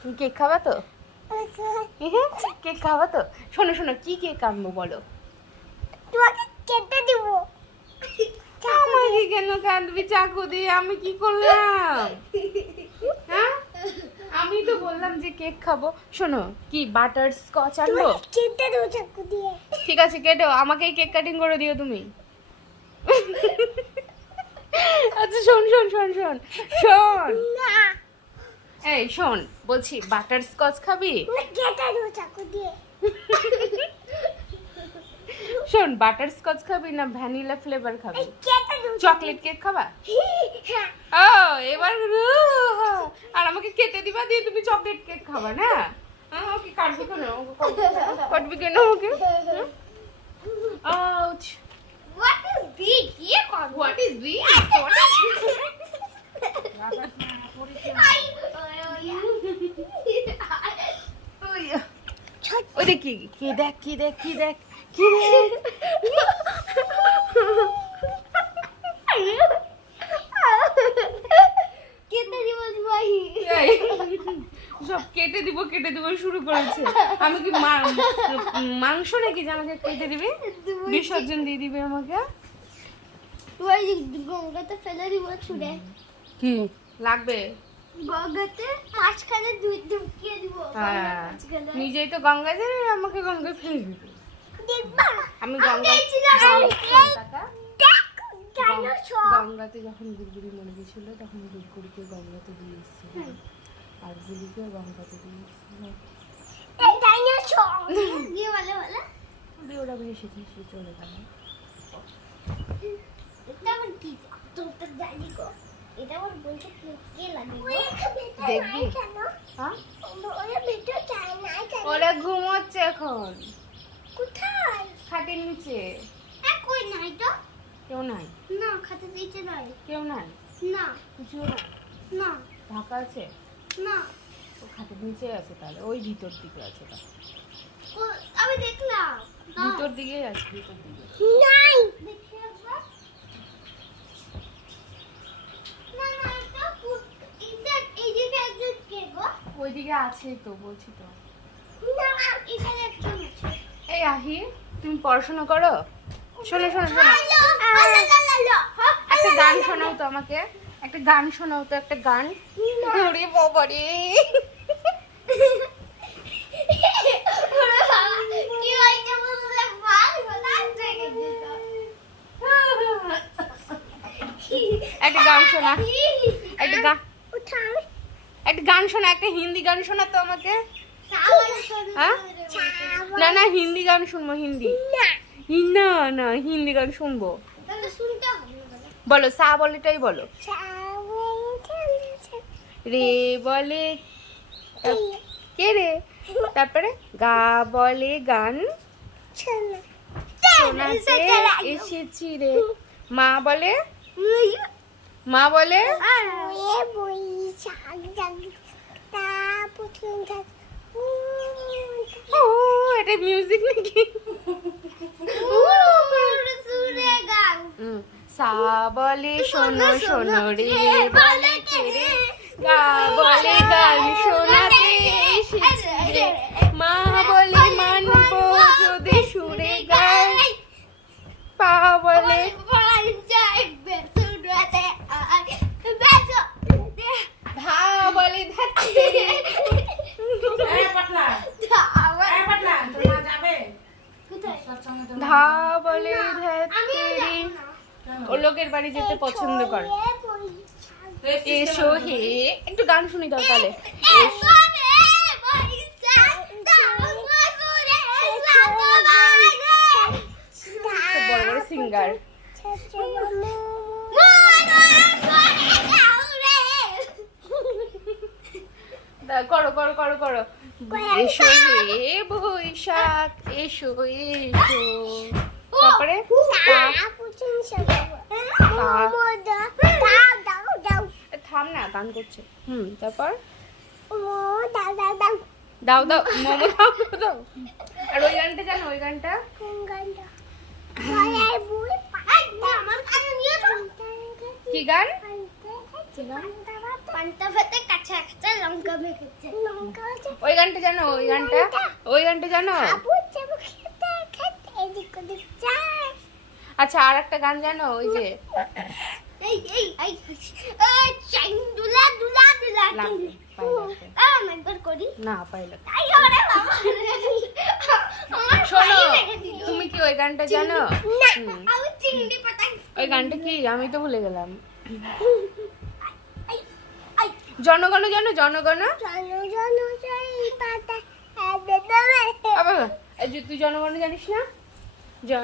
তুমি কেক খাবা তো? কেক খাবা তো? শোনো শোনো, কি কেক আনবো বলো? তোমাকে কেটে দিব। আমাকে কেন কাঁদবি চাকু দিয়ে? আমি কি করলাম? হ্যাঁ, আমি তো বললাম যে কেক খাবো। শোনো, কি বাটার স্কচ আনবো? কেটে দেবো চাকু দিয়ে। ঠিক আছে, কেটো। আমাকেই কেক কাটিং করে দিও তুমি। আচ্ছা শোন শোন শোন শোন শোন, না এই শোন, বলছি বাটার স্কচ খাবি? কেটে দেবো চাকু দিয়ে। শোন, বাটার স্কচ খাবি না ভ্যানিলা ফ্লেভার খাবি? কেটে দেবো। চকলেট কেক খাবা? ও এবার আর আমাকে খেতে দিবা, দিয়ে তুমি চকলেট কেক খাবা না? ওকে কাটবি কেন? কাটবি কেন ওকে? আউচ! What is this? কি কর? What is this? ওই দেখ কি কি দেখ কি দেখ কি দেখ কি দেখ। কেটে দিব ভাই। এই, সব কেটে দিব শুরু করেছে। আমি কি মাংস নাকি যে আমাকে কেটে দিবি? বিসর্জন দিয়ে দিবে আমাকে? তুই গঙ্গাতে ফেলে দিব ছুঁড়ে। কি লাগবে? গঙ্গাতে মাঝখানে দুই ঢুকিয়ে দিব। হ্যাঁ, নিজেই তো গঙ্গা যাবে, আমাকে গঙ্গায় ফেলে দিবে। দেখবা আমি গঙ্গায় গঙ্গাতে যখন গুড়গুড়ি মরে গেছিল তখন গুড়গুড়িকে গঙ্গাতে দিয়ে এসেছিল, আর গুড়িকে গঙ্গাতে দিয়ে এসেছিল। এই ডাইনোসর দিয়ে বলে বলে ওরা ভেসে ভেসে চলে গেল। এটা আমার কি তো জানি গো। এটা আমার বলতে কে লাগে গো? দেখবি? কেন? হ্যাঁ, ওরা ভিডিও চায় না কেন? ওরা ঘুমোচ্ছে এখন কোথায়? খাটের নিচে। কই নাই তো? কেউ নাই? না খাতে দিতে নাই। কেউ নাই? না কিছু নাই? না ঢাকা আছে? না ও খাটের নিচে আছে, তাহলে ওই ভিতর দিকে আছে। আমি দেখলাম ভিতর দিকে আছে, ভিতর দিকে। নাই দেখি একবার। না না এটা এটা এই যে একজন কে গো? ওইদিকে আছে তো, বলছি তো। না এখানে একজন আছে। এই আহি, তুমি পড়াশোনা করো? শোনো শোনো শোনো, একটা গান শোনাও তো আমাকে, একটা গান শোনাও তো, একটা গান। ওরে বাবা রে! একটা গান শোনা, একটা গান, একটা গান শোনা, একটা হিন্দি গান শোনা তো আমাকে। হ্যাঁ? না না, হিন্দি গান শুনবো, হিন্দি। না না, হিন্দি গান শুনবো। বলো, সা বলেটাই বলো। রে বলে কে রে? তারপরে গা বলে গান শোনাতে এসেছি রে। মা বলে, মা বলে ও, এটা মিউজিক নাকি? সা বলে শোনো শোনো, রে বলে কে রে, গা বলে গান শোনাতে এসেছি রে, মা বলে মানবো যদি সুরে গাই, পা বলে ধা বলে ধাচ্ছে রে। ধা বলে ধাচ্ছে রে। ও লোকের বাড়ি যেতে পছন্দ করে। এসো হে, একটু গান শুনি দাও তাহলে। এসো। সব বড় বড় সিঙ্গার। করো করো করো করো। এসো হে বৈশাখ, এসো এসো। তারপরে থাম না, গান করছে। তারপর দাও দাও মোমো, দাও দাও দাও। আর ওই গানটা জানো? ওই গানটা কি গান? পান্তা ভাতে কাঁচা কাঁচা লঙ্কা মেখেছে লঙ্কা আছে ওই গানটা জানো? ওই গানটা জানো? আবু যাবো খেতে খেতে এদিক ওদিক যাই আচ্ছা, আর একটা গান জানো? ওই যে এই চাইন দুলা দুলা দুলা লাগবে, একবার করি না পাইলে। আই ওরে বাবা আমার শোনো, পায়ে মেরে দিল। তুমি কি ওই গানটা জানো? না হুম। আমি চিংড়ি পাতা ওই গানটা কি? আমি তো ভুলে গেলাম। আই আই জনগণ জানো? জনগণ জানো জানো চাই পাতা এবে দেবে আবার এই যে তুই জনগণ জানিস না?